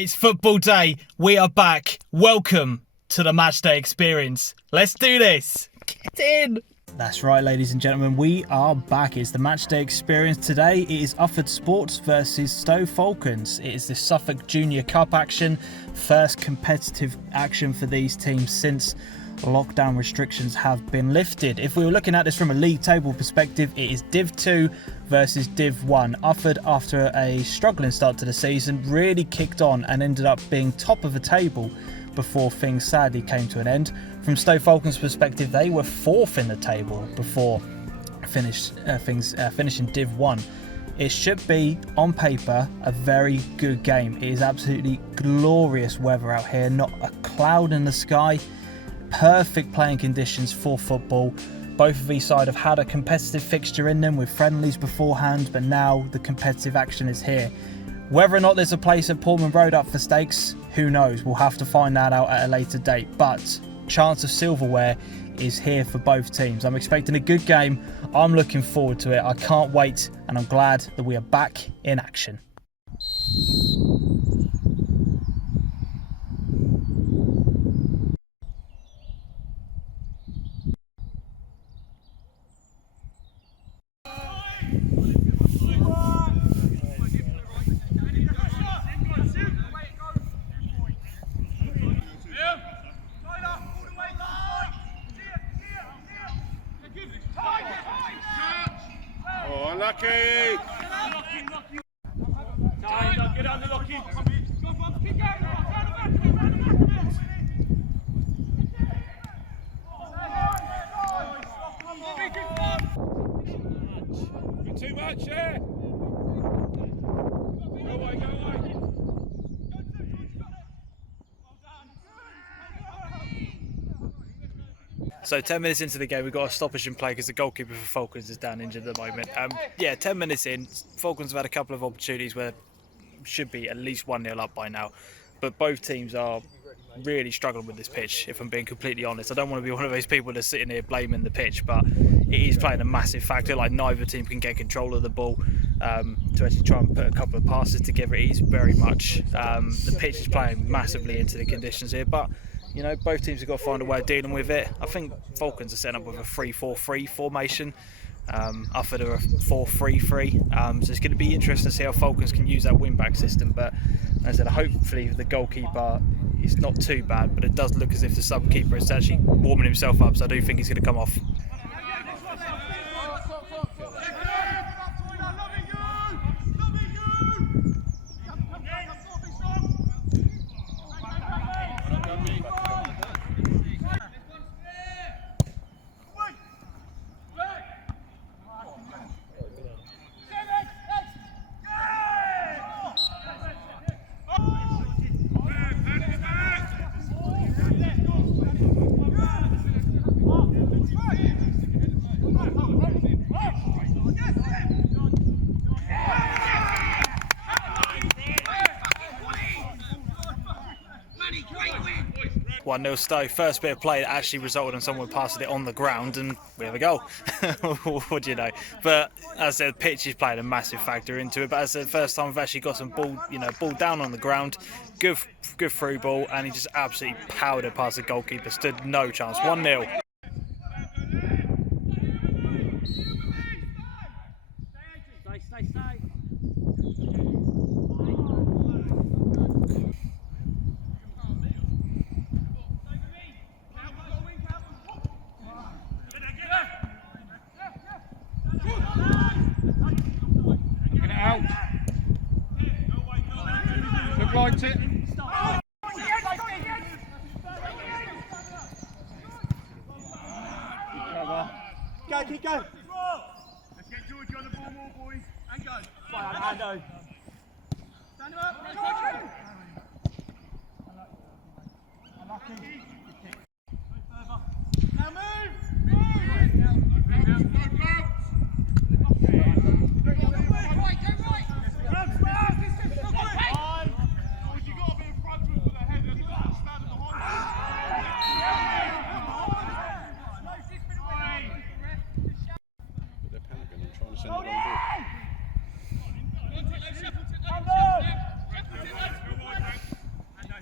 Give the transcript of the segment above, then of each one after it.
It's football day. We are back. Welcome to the matchday experience. Let's do this. Get in. That's right, ladies and gentlemen. We are back. It's the matchday experience. Today it is Ufford Sports versus STOW Falcons. It is the Suffolk Junior Cup action. First competitive action for these teams since lockdown restrictions have been lifted. If we were looking at this from a league table perspective, it is Div 2 versus Div 1. Ufford, after a struggling start to the season, really kicked on and ended up being top of the table before things sadly came to an end. From STOW Falcons' perspective, they were fourth in the table before finishing Div 1. It should be, on paper, a very good game. It is absolutely glorious weather out here, not a cloud in the sky. Perfect playing conditions for football. Both of these sides have had a competitive fixture in them with friendlies beforehand, but now the competitive action is here. Whether or not there's a place at Portman Road up for stakes, who knows? We'll have to find that out at a later date. But chance of silverware is here for both teams. I'm expecting a good game. I'm looking forward to it. I can't wait, and I'm glad that we are back in action. Oh, unlucky! Get on the lucky! Too much, yeah? Go away, go away! So 10 minutes into the game, we've got a stoppage in play because the goalkeeper for Falcons is down injured at the moment. 10 minutes in, Falcons have had a couple of opportunities where should be at least 1-0 up by now. But both teams are really struggling with this pitch, if I'm being completely honest. I don't want to be one of those people that's sitting here blaming the pitch, but it is playing a massive factor. Like, neither team can get control of the ball to actually try and put a couple of passes together. It is very much, the pitch is playing massively into the conditions here, but you know, both teams have got to find a way of dealing with it. I think Falcons are setting up with a 3-4-3 formation. Ufford are a 4-3-3. So it's going to be interesting to see how Falcons can use that wing-back system. But as I said, hopefully the goalkeeper is not too bad, but it does look as if the sub-keeper is actually warming himself up, so I do think he's going to come off. One 0 Stow. First bit of play that actually resulted in someone passing it on the ground, and we have a goal. What do you know? But as I said, the pitch is playing a massive factor into it. But as I said, first time we've actually got some ball down on the ground. Good through ball, and he just absolutely powered it past the goalkeeper. Stood no chance. 1-0. Stay. Out. Look right it. Go, keep going. Let's get George on the ball more, boys. And go. I know. Stand him up. Unlucky. Now move.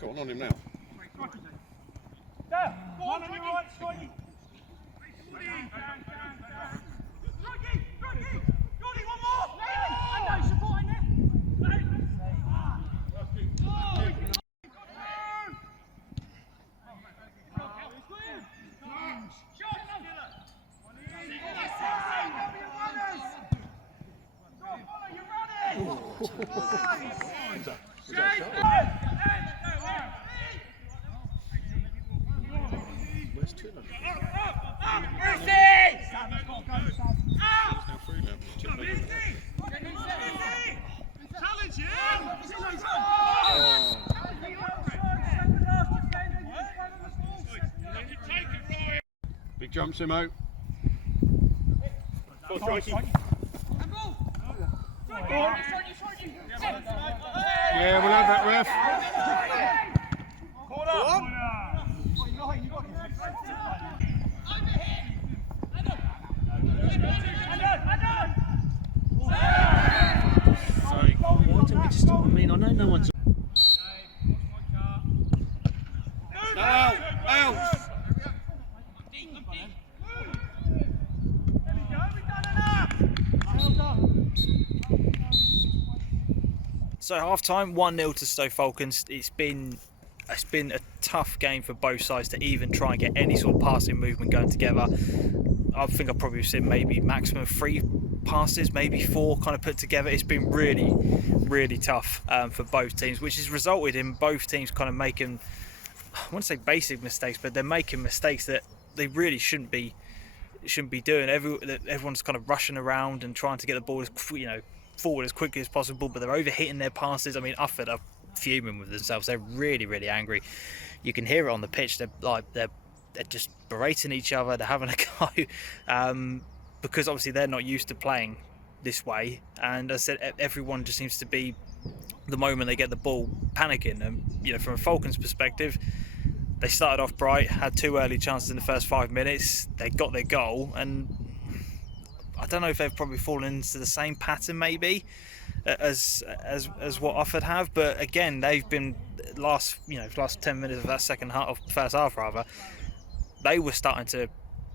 Go on him now. Where's Tiller? Challenge him! Big jump, Simo. Yeah, we'll have that, ref. Sorry. Why don't we just stop? I mean, I know no one's. Out! Out! So half time, 1-0 to Stow Falcons. It's been a tough game for both sides to even try and get any sort of passing movement going together. I think I've probably seen maybe maximum 3 passes, maybe 4 kind of put together. It's been really, really tough for both teams, which has resulted in both teams kind of making, I want to say basic mistakes, but they're making mistakes that they really shouldn't be doing. Everyone's kind of rushing around and trying to get the ball as forward as quickly as possible, but they're overhitting their passes. I mean, Ufford are fuming with themselves. They're really, really angry. You can hear it on the pitch. They're just berating each other. They're having a go because obviously they're not used to playing this way. And as I said, everyone just seems to be, the moment they get the ball, panicking. And from a Falcons perspective, they started off bright, had 2 early chances in the first 5 minutes. They got their goal, and I don't know if they've probably fallen into the same pattern maybe as what Ufford have, but again, they've been last 10 minutes of that first half rather, they were starting to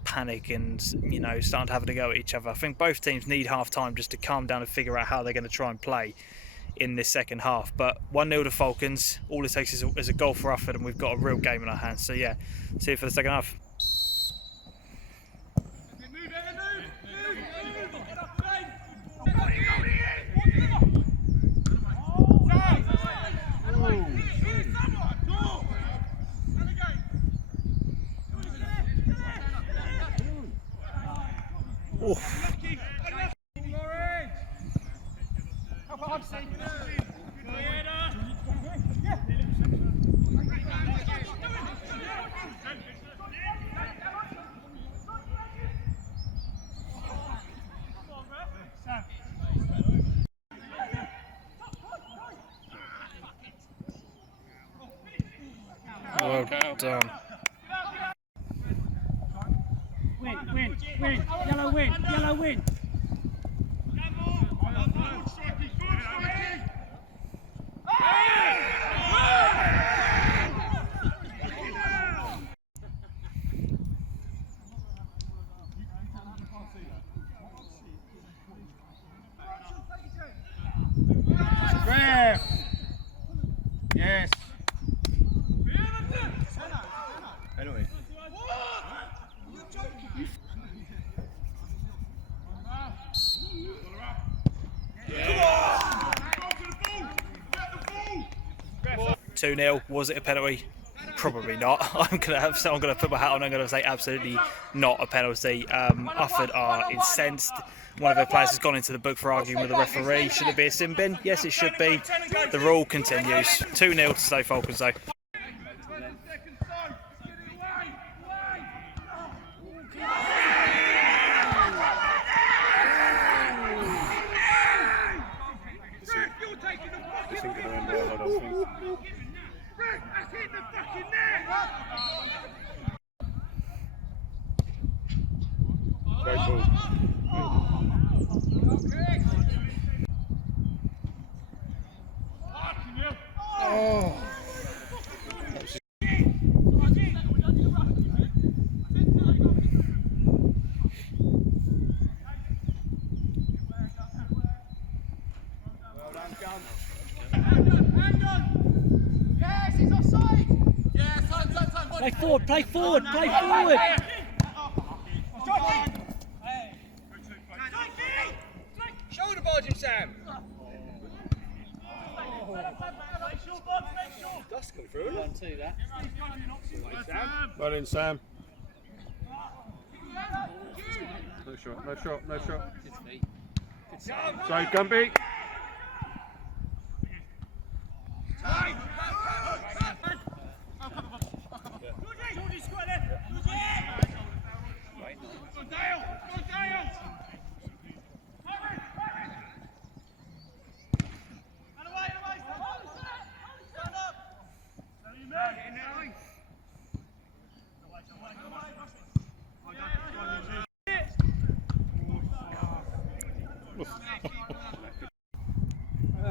panic and starting to have a go at each other. I think both teams need half time just to calm down and figure out how they're going to try and play in this second half. But 1-0 to Falcons. All it takes is a goal for Ufford, and we've got a real game in our hands. So yeah, see you for the second half. Well done. Win, yellow win. Ref! Yes. Anyway. Yeah. 2-0. Was it a penalty? Probably not. I'm gonna put my hat on. I'm gonna say absolutely not a penalty. Ufford are incensed. One of their players has gone into the book for arguing with the referee. Should it be a sin bin? Yes, it should be. The rule continues. 2-0 to Stow Falcons though. Great ball. Oh. Play forward, play forward, play forward. Shoulder barging, Sam. That's come through. One, two, that. Well in, Sam. No shot, no shot, no shot. Sorry, Gumby.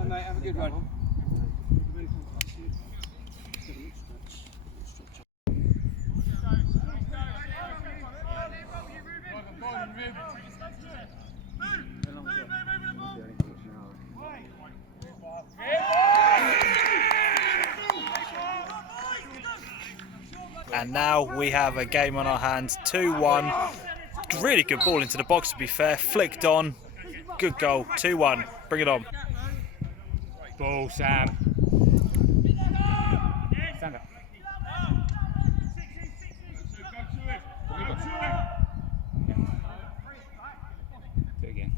Mate, have a good one. And now we have a game on our hands, 2-1. Really good ball into the box, to be fair. Flicked on. Good goal, 2-1. Bring it on. Ball, Sam. Stand up. Do it again.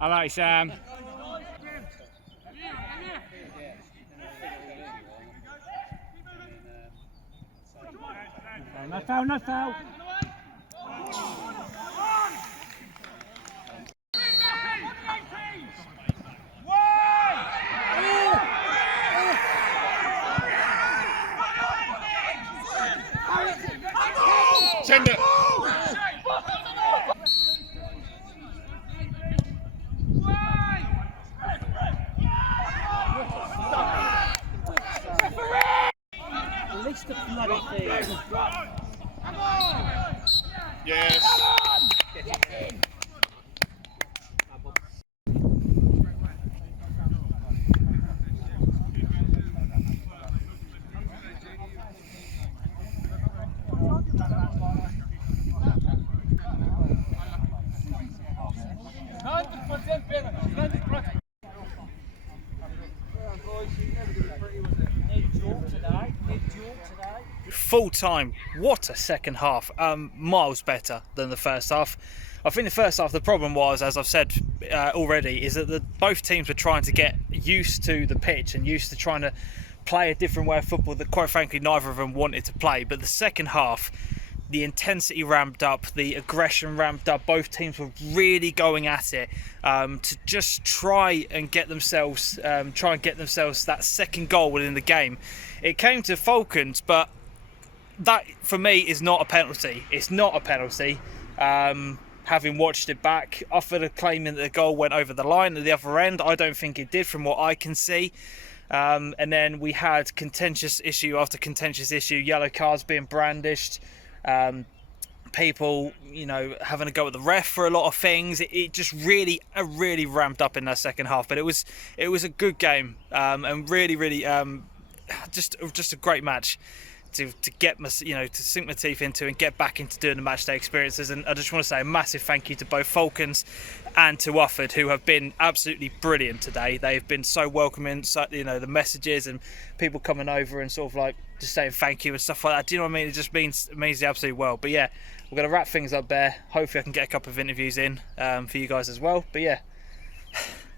I like Sam. No foul, no foul. Send it. Release the bloody thing. Yes. Full time. What a second half. Miles better than the first half. I think the first half, the problem was, as I've said already, is that both teams were trying to get used to the pitch and used to trying to play a different way of football that, quite frankly, neither of them wanted to play. But the second half, the intensity ramped up, the aggression ramped up. Both teams were really going at it to just try and get themselves that second goal within the game. It came to Falcons, but that for me is not a penalty. It's not a penalty. Having watched it back, Ufford are claiming that the goal went over the line at the other end. I don't think it did, from what I can see. And then we had contentious issue after contentious issue, yellow cards being brandished, people, having a go at the ref for a lot of things. It just really ramped up in that second half. But it was a good game, and really just a great match to get my, to sink my teeth into and get back into doing the matchday experiences. And I just want to say a massive thank you to both Falcons and to Ufford, who have been absolutely brilliant today. They've been so welcoming, so, the messages and people coming over and sort of like just saying thank you and stuff like that. Do you know what I mean? It just means the absolute world. But yeah, we're going to wrap things up there. Hopefully I can get a couple of interviews in for you guys as well. But yeah,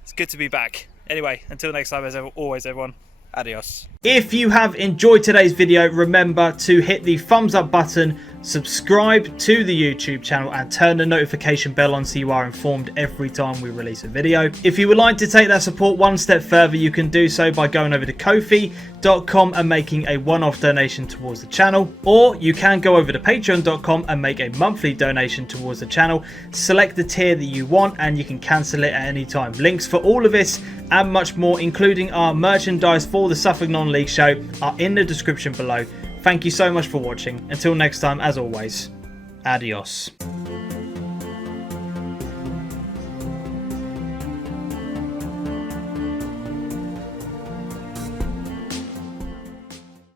it's good to be back. Anyway, until next time, as always, everyone, adios. If you have enjoyed today's video, remember to hit the thumbs up button, subscribe to the YouTube channel and turn the notification bell on so you are informed every time we release a video. If you would like to take that support one step further, you can do so by going over to Ko-fi.com and making a one-off donation towards the channel, or you can go over to Patreon.com and make a monthly donation towards the channel. Select the tier that you want and you can cancel it at any time. Links for all of this and much more, including our merchandise for the Suffolk Non-League show, are in the description below. Thank you so much for watching. Until next time, as always, adios.